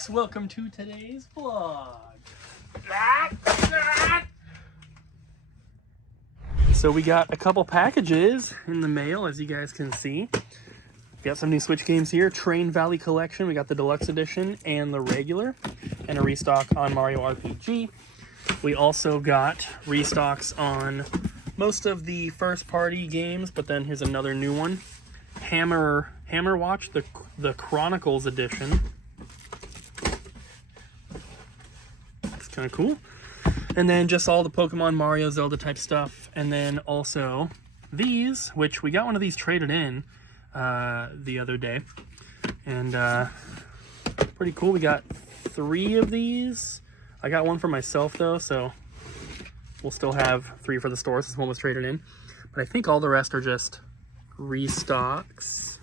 peeps, welcome to today's vlog. So we got a couple packages in the mail, as you guys can see. We got some new Switch games here. Train Valley Collection, we got the Deluxe Edition and the regular, and a restock on Mario RPG. We also got restocks on most of the first party games, but then here's another new one. Hammer Watch, the Chronicles Edition. It's kind of cool. And then just all the Pokemon, Mario, Zelda type stuff. And then also these, which we got one of these traded in the other day. And pretty cool. We got 3 of these. I got one for myself though, so we'll still have 3 for the store since one was traded in. But I think all the rest are just restocks.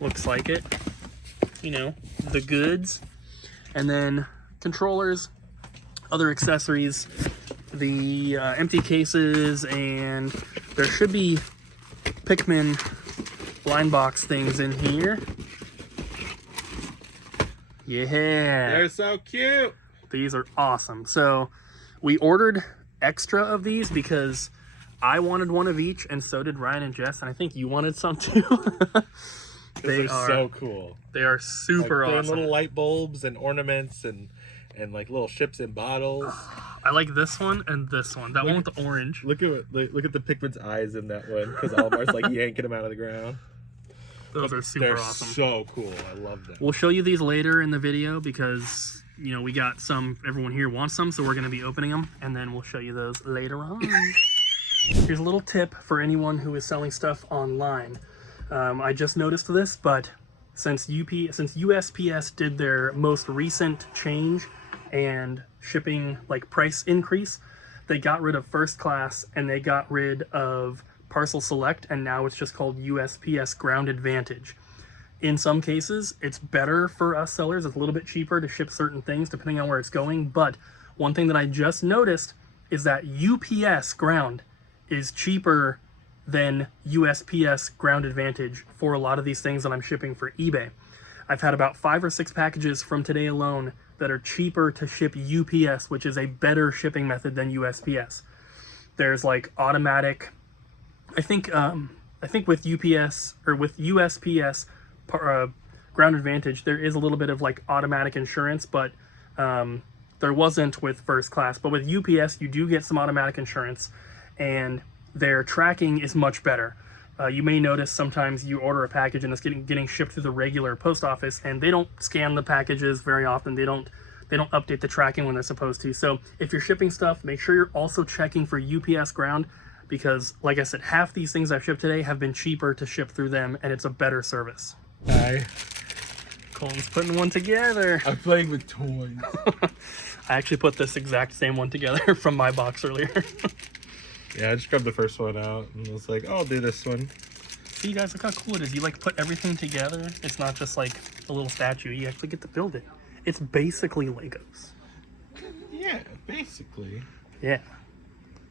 Looks like it. You know, the goods. And then controllers, other accessories, the empty cases, and there should be Pikmin blind box things in here. Yeah. They're so cute. These are awesome. So we ordered extra of these because I wanted one of each, and so did Ryan and Jess, and I think you wanted some too. They are so cool. They are super awesome. Little light bulbs and ornaments and like little ships and bottles. I like this one and this one. That one with the orange. Look at the Pikmin's eyes in that one, because Olimar's like yanking them out of the ground. Those are super awesome. So cool. I love them. We'll show you these later in the video because, you know, we got some, everyone here wants some, so we're going to be opening them, and then we'll show you those later on. Here's a little tip for anyone who is selling stuff online. I just noticed this, but since USPS did their most recent change and shipping like price increase, they got rid of first class and they got rid of parcel select, and now it's just called USPS Ground Advantage. In some cases, it's better for us sellers. It's a little bit cheaper to ship certain things depending on where it's going, but one thing that I just noticed is that UPS Ground is cheaper than USPS Ground Advantage for a lot of these things that I'm shipping for eBay. I've had about 5 or 6 packages from today alone that are cheaper to ship UPS, which is a better shipping method than USPS. There's like automatic, I think with UPS or with USPS Ground Advantage, there is a little bit of like automatic insurance, but there wasn't with first class. But with UPS, you do get some automatic insurance, and their tracking is much better. You may notice sometimes you order a package and it's getting shipped through the regular post office, and they don't scan the packages very often. They don't update the tracking when they're supposed to. So if you're shipping stuff, make sure you're also checking for UPS Ground, because like I said, half these things I've shipped today have been cheaper to ship through them, and it's a better service. Hi. Colton's putting one together. I'm playing with toys. I actually put this exact same one together from my box earlier. Yeah, I just grabbed the first one out and was like, oh, I'll do this one. See, you guys, look how cool it is. You like put everything together. It's not just like a little statue. You actually get to build it. It's basically Legos. Yeah, basically. Yeah.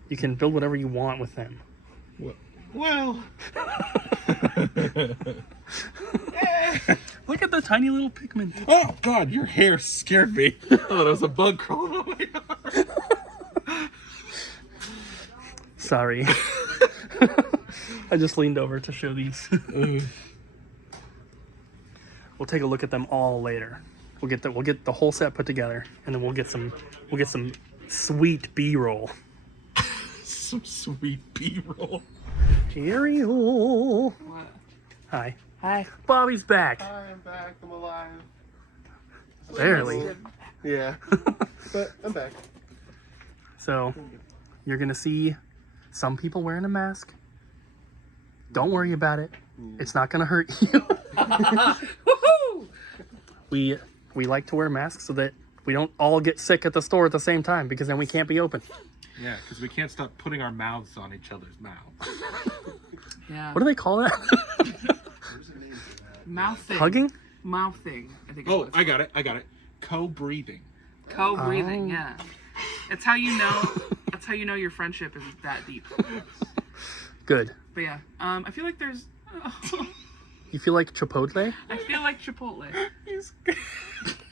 You can build whatever you want with them. Well. Look at the tiny little Pikmin. Oh, God, your hair scared me. I thought it was a bug crawling on my arm. Sorry. I just leaned over to show these. We'll take a look at them all later. We'll get the whole set put together, and then we'll get some sweet B-roll. Some sweet B-roll. Cheerio. What? Hi. Hi. Bobby's back. Hi, I'm back. I'm alive. Barely. Yeah. But I'm back. So, you're gonna see some people wearing a mask. Don't worry about it. It's not gonna hurt you. We like to wear masks so that we don't all get sick at the store at the same time, because then we can't be open. Yeah, because we can't stop putting our mouths on each other's mouths. Yeah. What do they call that? Mouthing. Hugging? Mouthing. I think. Oh, I got it. Co-breathing. Co-breathing. Yeah. It's how you know. That's how you know your friendship is that deep. Good. But yeah, I feel like there's. You feel like Chipotle? I feel like Chipotle.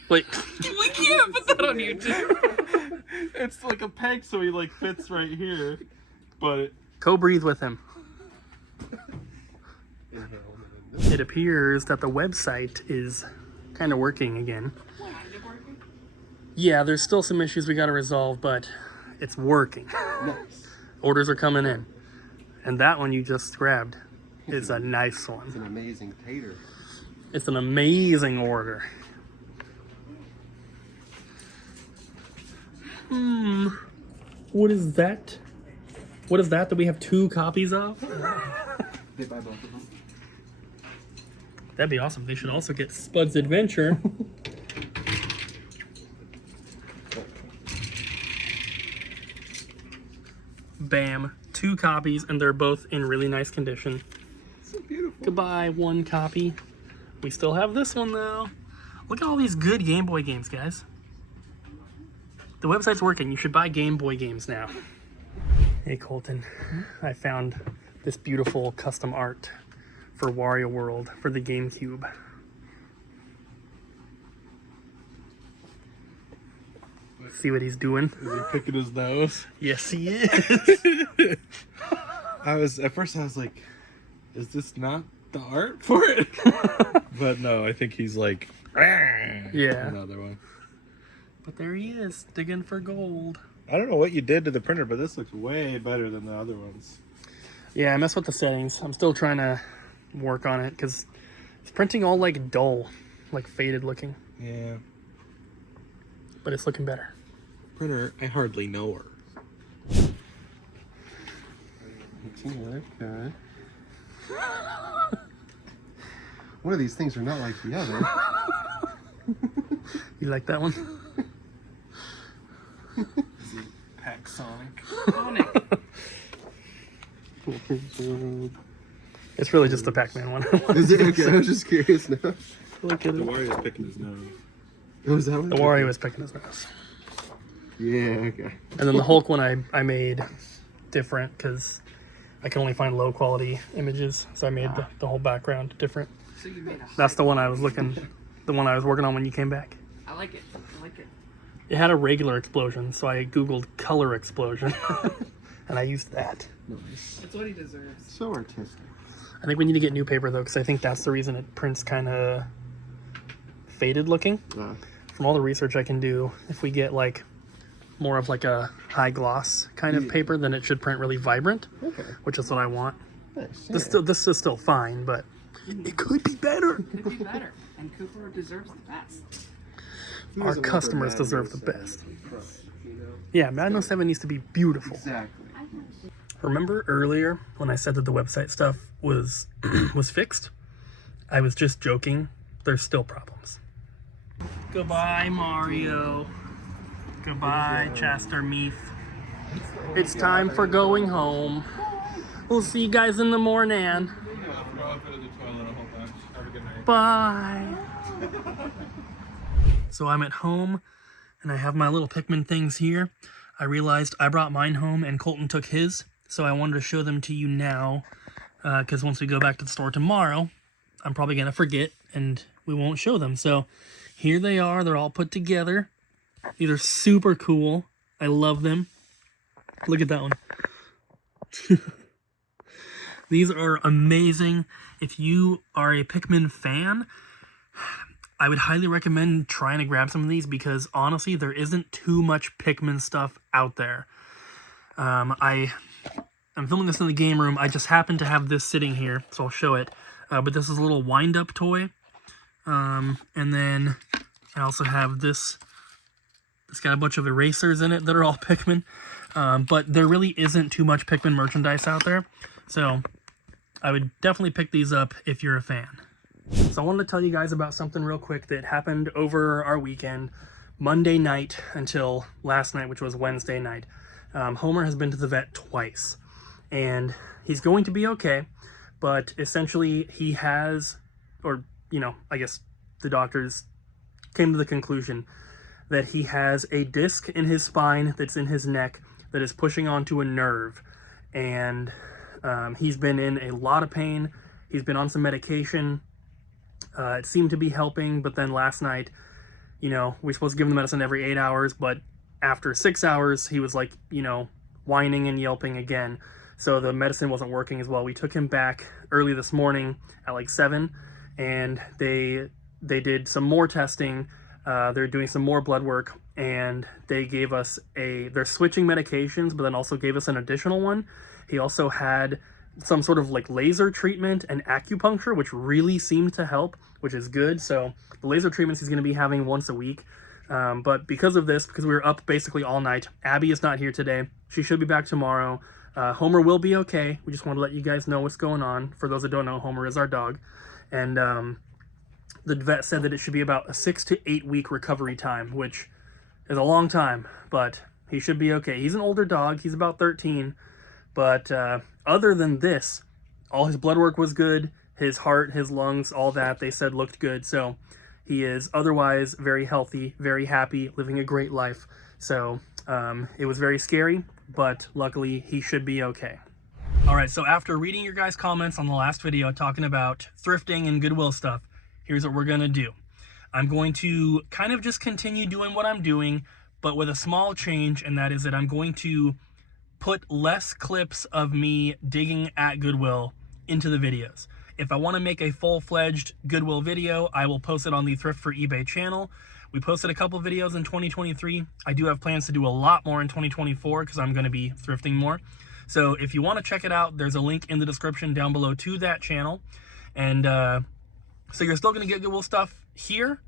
Wait. We can't put that on YouTube. It's like a peg, so he like fits right here. But Co-breathe with him. Inhale and then It appears that the website is kind of working again. Kind of working. Yeah, there's still some issues we got to resolve, but it's working. nice. Orders are coming in. And that one you just grabbed is a nice It's one. an amazing tater. It's an amazing order. What is that? What is that we have 2 copies of? They buy both of them. That'd be awesome. They should also get Spud's Adventure. Bam. 2 copies, and they're both in really nice condition. So beautiful. Goodbye, 1 copy. We still have this one, though. Look at all these good Game Boy games, guys. The website's working. You should buy Game Boy games now. Hey, Colton. I found this beautiful custom art for Wario World for the GameCube. See what he's doing? is he picking his nose? Yes, he is. At first I was like, is this not the art for it? But no, I think he's like, Yeah. another one. But there he is, digging for gold. I don't know what you did to the printer, but this looks way better than the other ones. Yeah, I messed with the settings. I'm still trying to work on it because it's printing all like dull, like faded looking. Yeah. But it's looking better. Printer, I hardly know her. Okay. One of these things are not like the other. You like that one? Pack Sonic. Sonic. It's really just the Pac-Man one. Is it? Okay, I was just curious now. Look at The it. Wario's picking his nose. Oh, is that one? The Wario was picking his nose. Yeah, okay. And then the Hulk one I made different because I can only find low quality images. So I made the whole background different. So you made a That's the one I was working on when you came back. I like it. I like it. It had a regular explosion, so I Googled color explosion. And I used that. Nice. That's what he deserves. So artistic. I think we need to get new paper though, because I think that's the reason it prints kind of faded looking. From all the research I can do, if we get like more of like a high gloss kind of paper, then it should print really vibrant, Okay. which is what I want. Nice. This is still fine, but it could be better. Could be better. And Cooper deserves the best. Who Our doesn't love customers their deserve the Madden best. Pro, you know? Yeah, Madden 07 needs to be beautiful. Exactly. Remember earlier when I said that the website stuff was was fixed? I was just joking. There's still problems. Goodbye, Mario. Goodbye, Chester Meath. It's time for going home. We'll see you guys in the morning. Bye. So I'm at home and I have my little Pikmin things here. I realized I brought mine home and Colton took his, so I wanted to show them to you now because once we go back to the store tomorrow, I'm probably going to forget and we won't show them. So here they are. They're all put together. These are super cool. I love them. Look at that one. These are amazing. If you are a Pikmin fan, I would highly recommend trying to grab some of these because honestly, there isn't too much Pikmin stuff out there. I'm filming this in the game room. I just happen to have this sitting here, so I'll show it. But this is a little wind-up toy. And then I also have this. It's got a bunch of erasers in it that are all Pikmin. But there really isn't too much Pikmin merchandise out there. So I would definitely pick these up if you're a fan. So I wanted to tell you guys about something real quick that happened over our weekend, Monday night until last night, which was Wednesday night. Homer has been to the vet twice, and he's going to be okay, but essentially he has, or, you know, I guess the doctors came to the conclusion that he has a disc in his spine that's in his neck that is pushing onto a nerve, and he's been in a lot of pain. He's been on some medication. It seemed to be helping, but then last night, you know, we're supposed to give him the medicine every 8 hours, but after 6 hours, he was like, you know, whining and yelping again. So the medicine wasn't working as well. We took him back early this morning at like 7, and they did some more testing. They're doing some more blood work, and they gave us they're switching medications, but then also gave us an additional one. He also had some sort of like laser treatment and acupuncture, which really seemed to help, which is good. So the laser treatments he's going to be having once a week. But because of this, because we were up basically all night, Abby is not here today. She should be back tomorrow. Homer will be okay. We just want to let you guys know what's going on. For those that don't know, Homer is our dog. And the vet said that it should be about a 6 to 8 week recovery time, which is a long time, but he should be okay. He's an older dog. He's about 13. But other than this, all his blood work was good. His heart, his lungs, all that, they said looked good. So he is otherwise very healthy, very happy, living a great life. So it was very scary, but luckily he should be okay. All right, so after reading your guys' comments on the last video talking about thrifting and Goodwill stuff, here's what we're gonna do. I'm going to kind of just continue doing what I'm doing, but with a small change, and that is that I'm going to put less clips of me digging at Goodwill into the videos. If I want to make a full-fledged Goodwill video, I will post it on the Thrift for eBay channel. We posted a couple videos in 2023. I do have plans to do a lot more in 2024 because I'm going to be thrifting more. So if you want to check it out, there's a link in the description down below to that channel. And so you're still going to get Goodwill stuff here,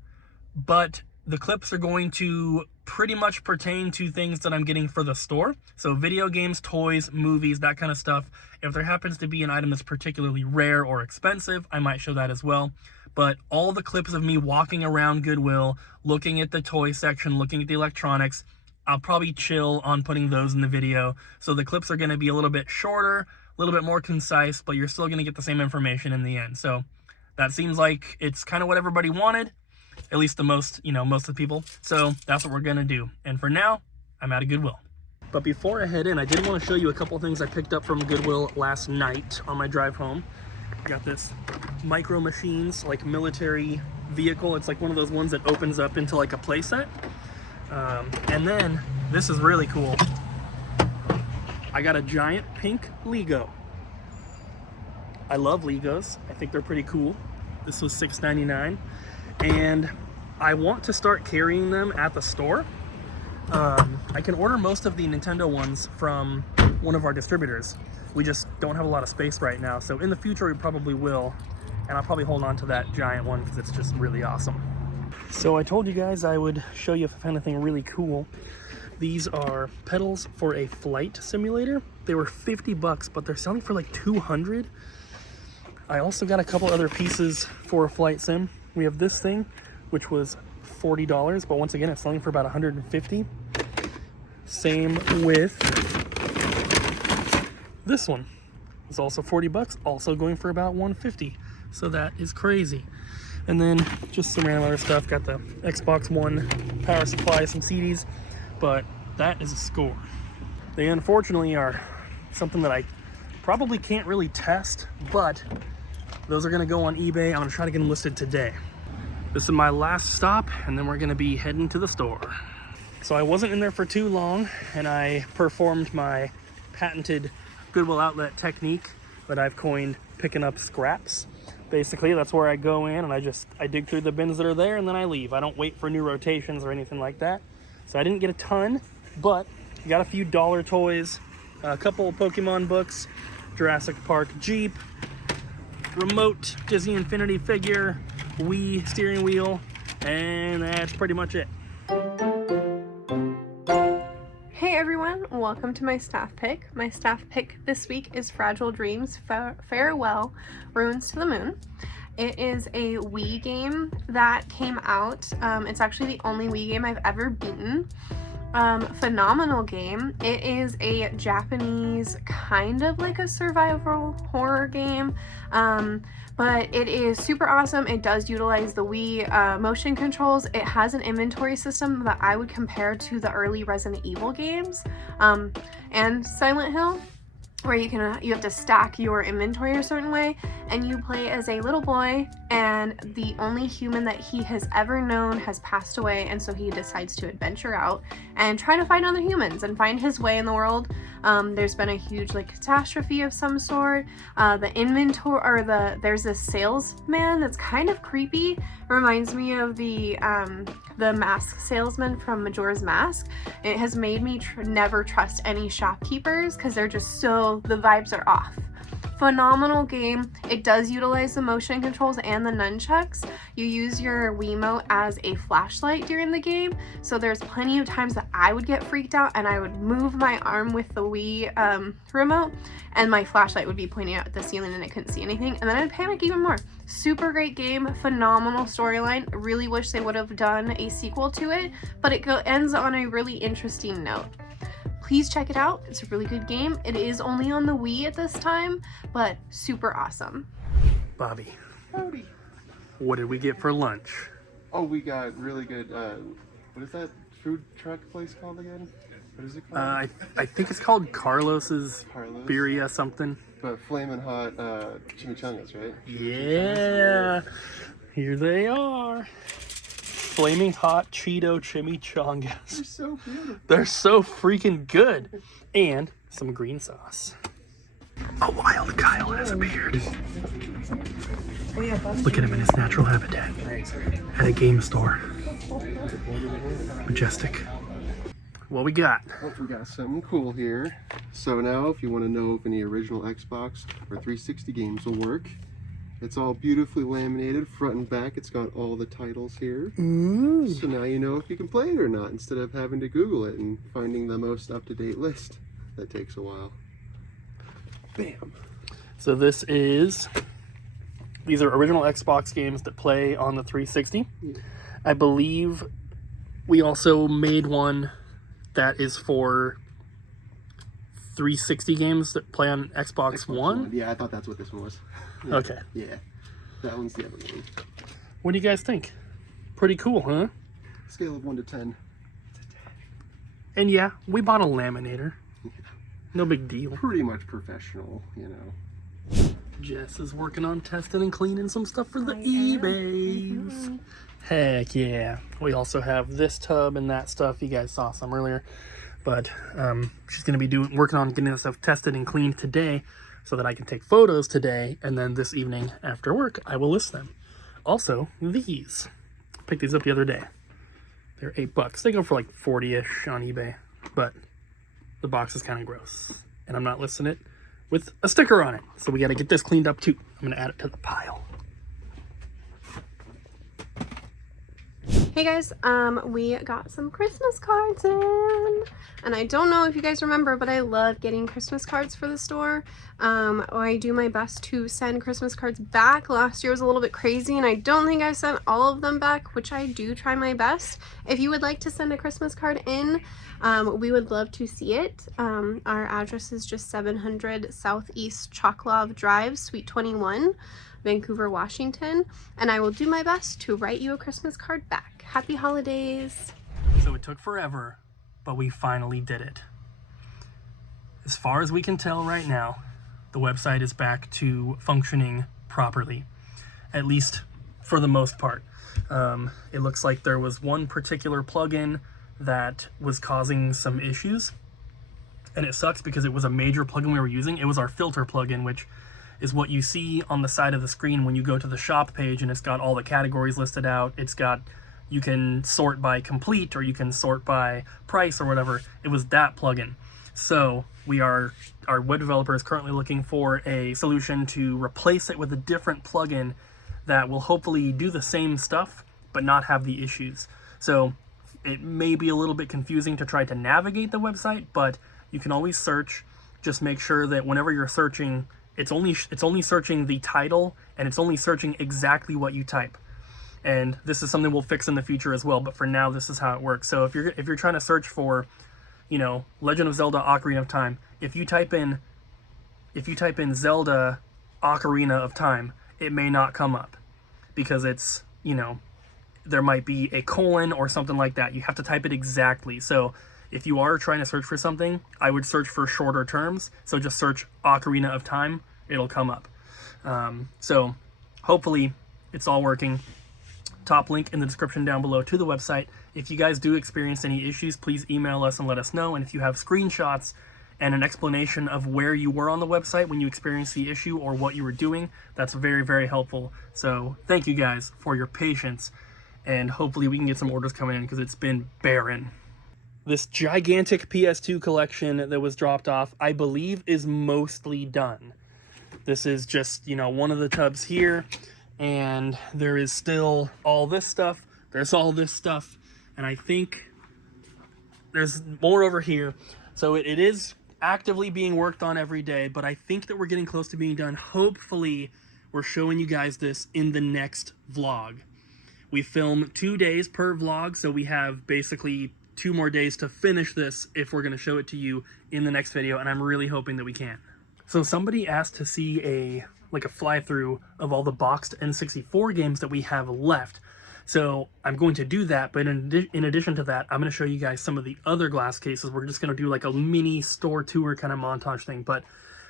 but the clips are going to pretty much pertain to things that I'm getting for the store. So video games, toys, movies, that kind of stuff. If there happens to be an item that's particularly rare or expensive, I might show that as well. But all the clips of me walking around Goodwill, looking at the toy section, looking at the electronics, I'll probably chill on putting those in the video. So the clips are going to be a little bit shorter, a little bit more concise, but you're still going to get the same information in the end. So that seems like it's kind of what everybody wanted. At least the most of the people. So that's what we're gonna do. And for now, I'm out of Goodwill. But before I head in, I did want to show you a couple things I picked up from Goodwill last night on my drive home. Got this Micro Machines, like military vehicle. It's like one of those ones that opens up into like a playset. And then, this is really cool. I got a giant pink Lego. I love Legos. I think they're pretty cool. This was $6.99. And I want to start carrying them at the store. I can order most of the Nintendo ones from one of our distributors. We just don't have a lot of space right now. So in the future, we probably will. And I'll probably hold on to that giant one because it's just really awesome. So I told you guys I would show you if I found anything really cool. These are pedals for a flight simulator. They were 50 bucks, but they're selling for like 200. I also got a couple other pieces for a flight sim. We have this thing, which was $40, but once again, it's selling for about 150. Same with this one. It's also 40 bucks, also going for about 150. So that is crazy. And then just some random other stuff. Got the Xbox One power supply, some CDs, but that is a score. They unfortunately are something that I probably can't really test, but those are gonna go on eBay. I'm gonna try to get them listed today. This is my last stop, and then we're gonna be heading to the store. So I wasn't in there for too long, and I performed my patented Goodwill outlet technique that I've coined picking up scraps. Basically, that's where I go in and I dig through the bins that are there, and then I leave. I don't wait for new rotations or anything like that. So I didn't get a ton, but I got a few dollar toys, a couple of Pokemon books, Jurassic Park Jeep, remote Disney Infinity figure, Wii steering wheel, and that's pretty much it. Hey everyone, welcome to my staff pick. My staff pick this week is Fragile Dreams Farewell Ruins to the Moon. It is a Wii game that came out. It's actually the only Wii game I've ever beaten. Phenomenal game. It is a Japanese kind of like a survival horror game, but it is super awesome. It does utilize the Wii motion controls. It has an inventory system that I would compare to the early Resident Evil games and Silent Hill. where you have to stack your inventory a certain way, and you play as a little boy, and the only human that he has ever known has passed away, and so he decides to adventure out and try to find other humans and find his way in the world. There's been a huge like catastrophe of some sort. The inventory, or there's this salesman that's kind of creepy. Reminds me of the mask salesman from Majora's Mask. It has made me never trust any shopkeepers because they're just the vibes are off. Phenomenal game. It does utilize the motion controls and the nunchucks. You use your Wiimote as a flashlight during the game, so there's plenty of times that I would get freaked out and I would move my arm with the Wii remote, and my flashlight would be pointing out at the ceiling and I couldn't see anything, and then I'd panic even more. Super great game, phenomenal storyline. Really wish they would have done a sequel to it, but it ends on a really interesting note. Please check it out. It's a really good game. It is only on the Wii at this time, but super awesome. Bobby, Howdy. what did we get for lunch? Oh, we got really good, what is that food truck place called again? What is it called? I think it's called Carlos's Carlos? Birria something. But Flamin Hot chimichangas, right? Yeah, here they are. Flaming Hot Cheeto Chimichangas. They're so beautiful. They're so freaking good. And some green sauce. A wild Kyle has appeared. Look at him in his natural habitat. At a game store. Majestic. What we got? Oh, we got something cool here. So now, if you want to know if any original Xbox or 360 games will work, it's all beautifully laminated, front and back. It's got all the titles here. Ooh. So now you know if you can play it or not, instead of having to Google it and finding the most up-to-date list. That takes a while. Bam. So these are original Xbox games that play on the 360. Yeah. I believe we also made one that is for 360 games that play on Xbox One. Yeah, I thought that's what this one was. Yeah. Okay. Yeah, that one's the other one. What do you guys think? Pretty cool, huh? Scale of 1 to 10. And yeah, we bought a laminator. No big deal. Pretty much professional, you know. Jess is working on testing and cleaning some stuff for the eBays. Heck yeah. We also have this tub and that stuff. You guys saw some earlier. But she's going to be working on getting this stuff tested and cleaned today so that I can take photos today. And then this evening after work, I will list them. Also, these. Picked these up the other day. They're $8. They go for like 40-ish on eBay. But the box is kind of gross. And I'm not listing it with a sticker on it. So we got to get this cleaned up too. I'm going to add it to the pile. Hey guys, we got some Christmas cards in, and I don't know if you guys remember, but I love getting Christmas cards for the store. I do my best to send Christmas cards back. Last year was a little bit crazy, and I don't think I sent all of them back, which I do try my best. If you would like to send a Christmas card in, we would love to see it. Our address is just 700 Southeast Choclaw Drive, Suite 21. Vancouver, Washington, and I will do my best to write you a Christmas card back. Happy holidays. So it took forever, but we finally did it. As far as we can tell right now, the website is back to functioning properly, at least for the most part. It looks like there was one particular plugin that was causing some issues, and it sucks because it was a major plugin we were using. It was our filter plugin, which is what you see on the side of the screen when you go to the shop page, and it's got all the categories listed out. It's got, you can sort by complete or you can sort by price or whatever. It was that plugin. So our web developer is currently looking for a solution to replace it with a different plugin that will hopefully do the same stuff but not have the issues. So it may be a little bit confusing to try to navigate the website, but you can always search. Just make sure that whenever you're searching, it's only searching the title, and it's only searching exactly what you type. And this is something we'll fix in the future as well, but for now this is how it works. So if you're trying to search for, you know, Legend of Zelda Ocarina of Time, if you type in Zelda Ocarina of Time, it may not come up because it's, you know, there might be a colon or something like that. You have to type it exactly. So if you are trying to search for something, I would search for shorter terms. So just search Ocarina of Time, it'll come up. So hopefully it's all working. Top link in the description down below to the website. If you guys do experience any issues, please email us and let us know. And if you have screenshots and an explanation of where you were on the website when you experienced the issue or what you were doing, that's very, very helpful. So thank you guys for your patience, and hopefully we can get some orders coming in because it's been barren. This gigantic PS2 collection that was dropped off, I believe, is mostly done. This is just, you know, one of the tubs here, and there is still all this stuff. There's all this stuff, and I think there's more over here. So it is actively being worked on every day, but I think that we're getting close to being done. Hopefully we're showing you guys this in the next vlog. We film 2 days per vlog, so we have basically 2 more days to finish this if we're going to show it to you in the next video, and I'm really hoping that we can. So somebody asked to see a fly-through of all the boxed N64 games that we have left. So I'm going to do that, but in addition to that, I'm going to show you guys some of the other glass cases. We're just going to do like a mini store tour kind of montage thing, but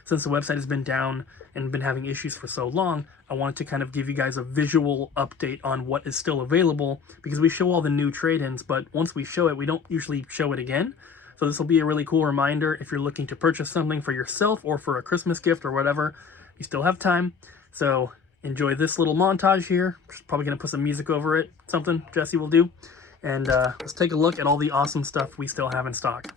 since the website has been down and been having issues for so long, I wanted to kind of give you guys a visual update on what is still available, because we show all the new trade-ins, but once we show it, we don't usually show it again. So this will be a really cool reminder if you're looking to purchase something for yourself or for a Christmas gift or whatever. You still have time. So enjoy this little montage here. Just probably going to put some music over it, something Jesse will do. And let's take a look at all the awesome stuff we still have in stock.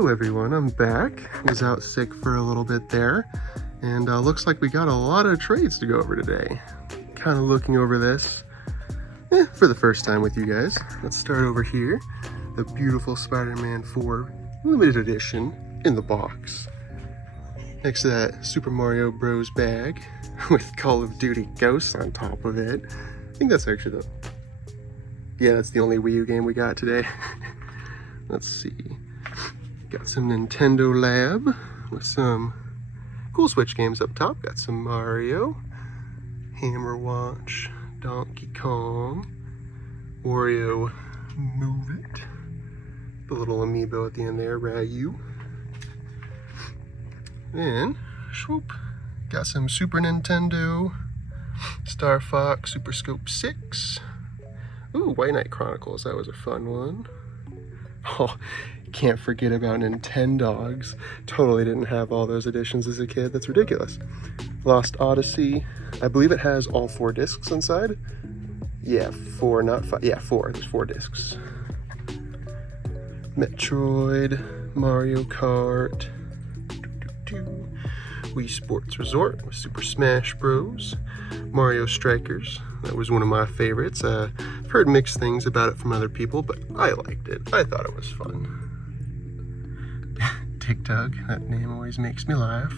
Hello everyone, I'm back. Was out sick for a little bit there, and looks like we got a lot of trades to go over today. Kind of looking over this for the first time with you guys. Let's start over here. The beautiful Spider-Man 4 limited edition in the box. Next to that Super Mario Bros. Bag with Call of Duty Ghosts on top of it. I think that's actually that's the only Wii U game we got today. Let's see. Got some Nintendo Lab with some cool Switch games up top. Got some Mario, Hammer Watch, Donkey Kong, Wario Move It, the little amiibo at the end there, Ryu. Then, swoop, got some Super Nintendo, Star Fox Super Scope 6. Ooh, White Knight Chronicles, that was a fun one. Oh, can't forget about Nintendogs. Totally didn't have all those editions as a kid, that's ridiculous. Lost Odyssey, I believe it has all 4 discs inside. Yeah, 4, not 5, yeah, 4, there's 4 discs. Metroid, Mario Kart, Wii Sports Resort with Super Smash Bros. Mario Strikers, that was one of my favorites. I've heard mixed things about it from other people, but I liked it. I thought it was fun. TikTok, that name always makes me laugh.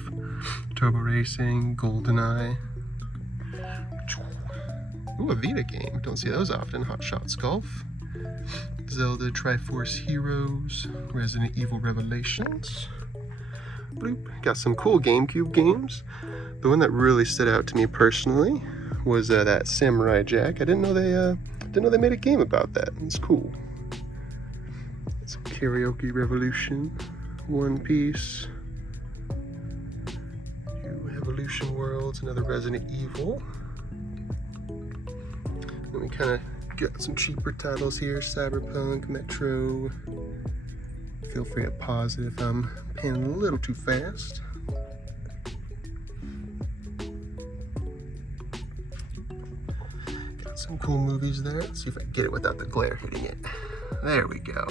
Turbo Racing, GoldenEye. Ooh, a Vita game, don't see those often. Hot Shots Golf. Zelda Triforce Heroes, Resident Evil Revelations. Bloop. Got some cool GameCube games. The one that really stood out to me personally was that Samurai Jack. I didn't know they made a game about that. It's cool. Some Karaoke Revolution, One Piece, New Evolution Worlds, another Resident Evil. Then we kind of got some cheaper titles here: Cyberpunk, Metro. Feel free to pause it if I'm panning a little too fast. Got some cool movies there. Let's see if I can get it without the glare hitting it. There we go.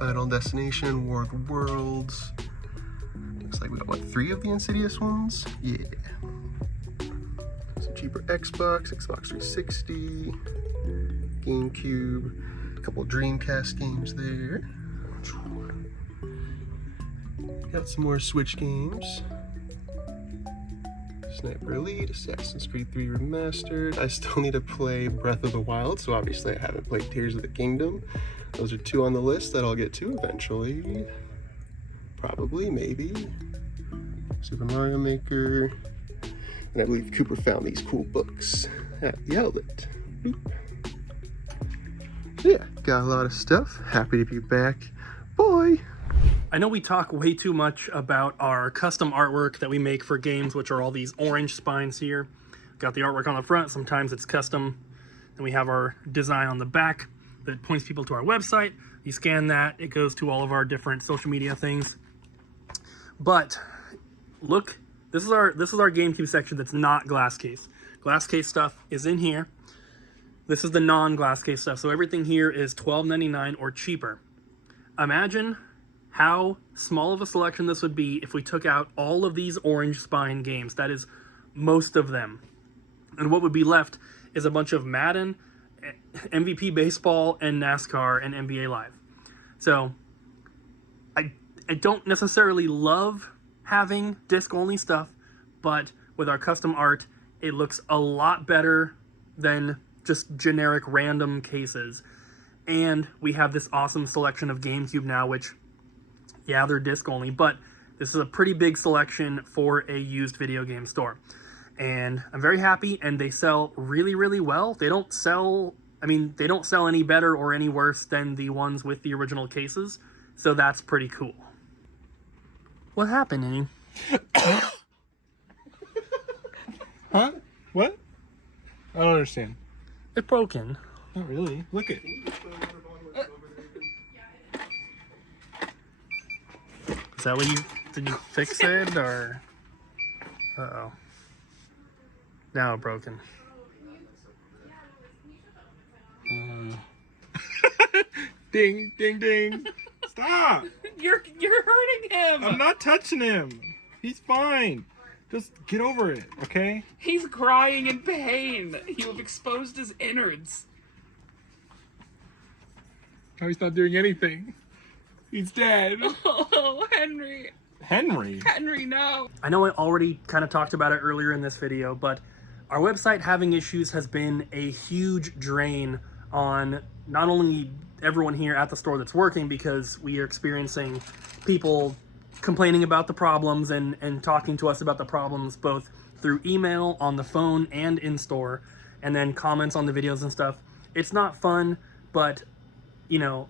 Final Destination, War of the Worlds. Looks like we got, what, 3 of the Insidious ones? Yeah. Some cheaper Xbox 360, GameCube, a couple Dreamcast games there. Got some more Switch games. Sniper Elite, Assassin's Creed 3 Remastered. I still need to play Breath of the Wild, so obviously I haven't played Tears of the Kingdom. Those are 2 on the list that I'll get to eventually. Probably, maybe. Super Mario Maker. And I believe Cooper found these cool books at the outlet. Boop. So yeah, got a lot of stuff. Happy to be back. Bye! I know we talk way too much about our custom artwork that we make for games, which are all these orange spines here. Got the artwork on the front, sometimes it's custom. Then we have our design on the back that points people to our website. You scan that, it goes to all of our different social media things. But look, this is our GameCube section that's not glass case. Glass case stuff is in here. This is the non-glass case stuff, so everything here is $12.99 or cheaper. Imagine how small of a selection this would be if we took out all of these orange spine games. That is most of them. And what would be left is a bunch of Madden, MVP Baseball, and NASCAR and NBA Live. So I don't necessarily love having disc-only stuff, but with our custom art, it looks a lot better than just generic random cases. And we have this awesome selection of GameCube now, which, yeah, they're disc only, but this is a pretty big selection for a used video game store. And I'm very happy, and they sell really, really well. They don't sell any better or any worse than the ones with the original cases, so that's pretty cool. What happened, Annie? Huh? What? I don't understand. It's broken. Not really. Look it. Is that what did you fix it, or? Uh-oh. Now it's broken. Ding, ding, ding. Stop. You're hurting him. I'm not touching him. He's fine. Just get over it, okay? He's crying in pain. You have exposed his innards. Oh, he's not doing anything. He's dead. Oh, Henry. Henry? Henry, no. I know I already kind of talked about it earlier in this video, but our website having issues has been a huge drain on not only everyone here at the store that's working, because we are experiencing people complaining about the problems and talking to us about the problems both through email, on the phone, and in store, and then comments on the videos and stuff. It's not fun, but, you know,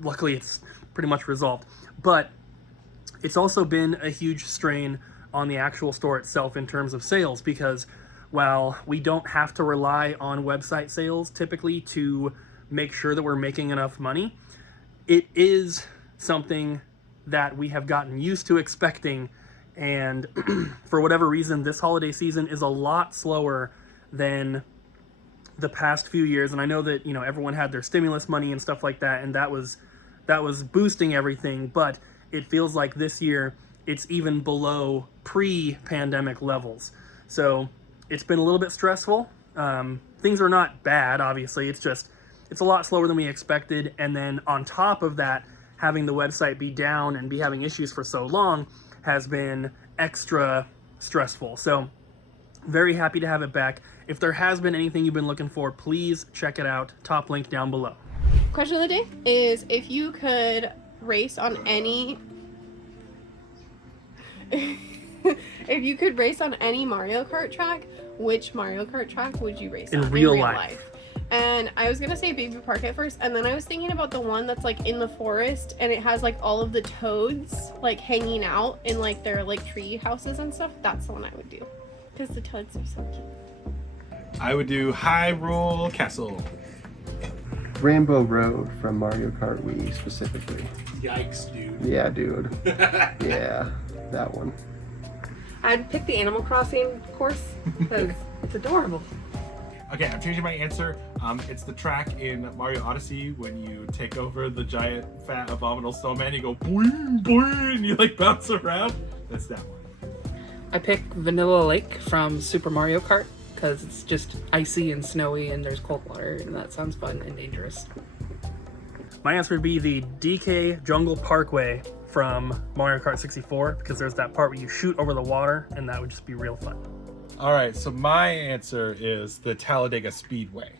luckily it's pretty much resolved. But it's also been a huge strain on the actual store itself in terms of sales, because while we don't have to rely on website sales typically to make sure that we're making enough money, it is something that we have gotten used to expecting, and for whatever reason this holiday season is a lot slower than the past few years. And I know that, you know, everyone had their stimulus money and stuff like that, and that was boosting everything, but it feels like this year it's even below pre-pandemic levels. So it's been a little bit stressful. Things are not bad, obviously. It's a lot slower than we expected. And then on top of that, having the website be down and be having issues for so long has been extra stressful. So very happy to have it back. If there has been anything you've been looking for, please check it out. Top link down below. Question of the day is, if you could race on any if you could race on any Mario Kart track, which Mario Kart track would you race on in real life? And I was gonna say Baby Park at first, and then I was thinking about the one that's like in the forest and it has like all of the toads like hanging out in like their like tree houses and stuff. That's the one I would do, because the toads are so cute. I would do Hyrule Castle. Rainbow Road from Mario Kart Wii specifically. Yikes, dude. Yeah, dude. Yeah, that one. I'd pick the Animal Crossing course because it's adorable. Okay, I'm changing my answer. It's the track in Mario Odyssey when you take over the giant, fat, abominable snowman. You go boing, boing, and you like bounce around. That's that one. I pick Vanilla Lake from Super Mario Kart because it's just icy and snowy and there's cold water, and that sounds fun and dangerous. My answer would be the DK Jungle Parkway from Mario Kart 64, because there's that part where you shoot over the water, and that would just be real fun. All right, so my answer is the Talladega Speedway.